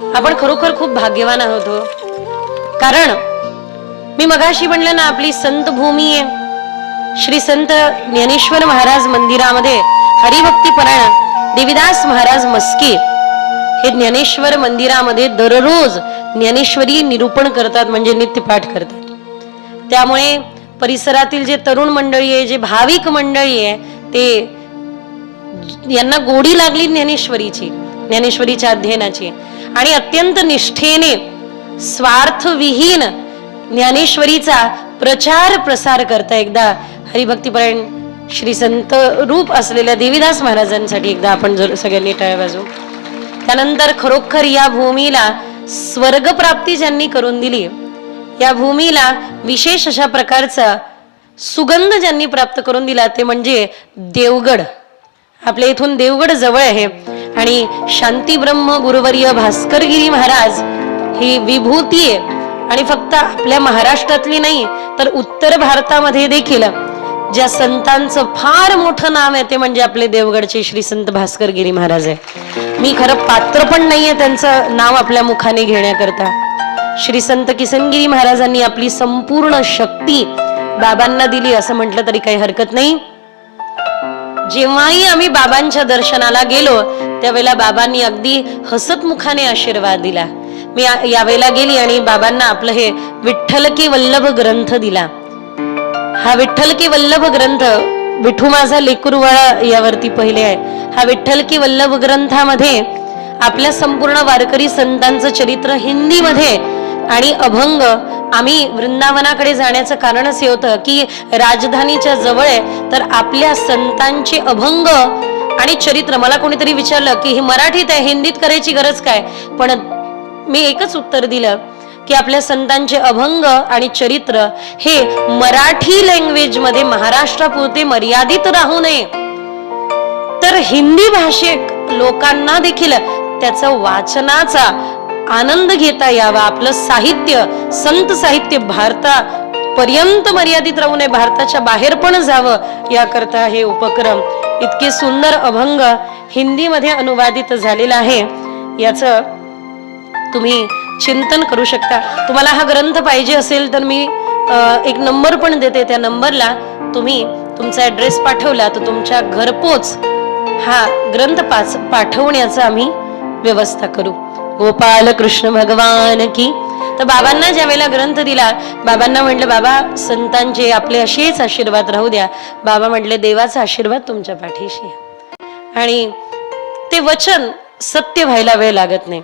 आपण खरोखर खूप भाग्यवान आहोत हो. कारण मी मगाशी म्हणलं ना, आपली संत भूमी आहे. श्री संत ज्ञानेश्वर महाराज मंदिरामध्ये हरिभक्ती परायण देवीदास महाराज मस्के हे ज्ञानेश्वर मंदिरामध्ये दररोज ज्ञानेश्वरी निरूपण करतात, म्हणजे नित्यपाठ करतात. त्यामुळे परिसरातील जे तरुण मंडळी आहे, जे भाविक मंडळी आहे, ते यांना गोडी लागली ज्ञानेश्वरीची, ज्ञानेश्वरीच्या अध्ययनाची, आणि अत्यंत निष्ठेने स्वार्थविहीन ज्ञानेश्वरीचा प्रचार प्रसार करता एकदा हरिभक्तीपरायण श्री संत रूप असलेल्या देवीदास महाराजांसाठी एकदा आपण जर सगळ्यांनी टाळ्या वाजवू. त्यानंतर खरोखर या भूमीला स्वर्गप्राप्ती ज्यांनी करून दिली, या भूमीला विशेष अशा प्रकारचा सुगंध ज्यांनी प्राप्त करून दिला, ते म्हणजे देवगड. आपल्या इथून देवगड जवळ आहे आणि शांती ब्रह्म गुरुवर्य भास्करगिरी महाराज ही विभूती आहे. आणि फक्त आपल्या महाराष्ट्रातली नाही तर उत्तर भारतामध्ये देखील ज्या संतांचं फार मोठं नाव आहे ते म्हणजे आपले देवगडचे श्री संत भास्करगिरी महाराज आहे. मी खरं पात्र पण नाहीये त्यांचं नाव आपल्या मुखाने घेण्याकरता. श्री संत किसनगिरी महाराजांनी आपली संपूर्ण शक्ती बाबांना दिली असं म्हटलं तरी काही हरकत नाही. जेव्हाही आम्ही बाबांच्या दर्शनाला गेलो त्यावेळेला बाबांनी अगदी हसत मुखाने आशीर्वाद दिला. मी यावेळेला गेली आणि बाबांना आपलं हे विठ्ठल की वल्लभ ग्रंथ दिला. हा विठ्ठल की वल्लभ ग्रंथ विठू माझा लेकरूवाळा यावरती पहिले आहे. हा विठ्ठल की वल्लभ ग्रंथामध्ये आपल्या संपूर्ण वारकरी संतांचं चरित्र हिंदीमध्ये आणि अभंग. आम्ही वृंदावनाकडे जाण्याचं कारणच हे होतं की राजधानीच्या जवळ आहे, तर आपल्या संतांचे अभंग आणि चरित्र. मला कोणीतरी विचारलं की हे मराठीत आहे, हिंदीत करायची गरज काय, पण मी एकच उत्तर दिलं की आपल्या संतांचे अभंग आणि चरित्र हे मराठी लँग्वेज मध्ये महाराष्ट्रापुरते मर्यादित राहू नये, तर हिंदी भाषिक लोकांना देखील त्याचा वाचनाचा आनंद घेता यावा. आपलं साहित्य, संत साहित्य भारतापर्यंत मर्यादित राहू नये, भारताच्या बाहेर पण जावं याकरता हे उपक्रम. इतके सुंदर अभंग हिंदीमध्ये अनुवादित झालेला आहे, याचं तुम्ही चिंतन करू शकता. तुम्हाला हा ग्रंथ पाहिजे असेल तर मी एक नंबर पण देते. त्या नंबरला तुम्ही तुमचा ऍड्रेस पाठवला तर तुमच्या घरपोच हा ग्रंथ पाठवण्याचा आम्ही व्यवस्था करू. गोपाल कृष्ण भगवान की. तर बाबांना ज्या वेळेला ग्रंथ दिला, बाबांना म्हटलं बाबा संतांचे आपले असेच आशीर्वाद राहू द्या. बाबा म्हटले देवाचा आशीर्वाद तुमच्या पाठीशी आहे, आणि ते वचन सत्य व्हायला वेळ लागत नाही.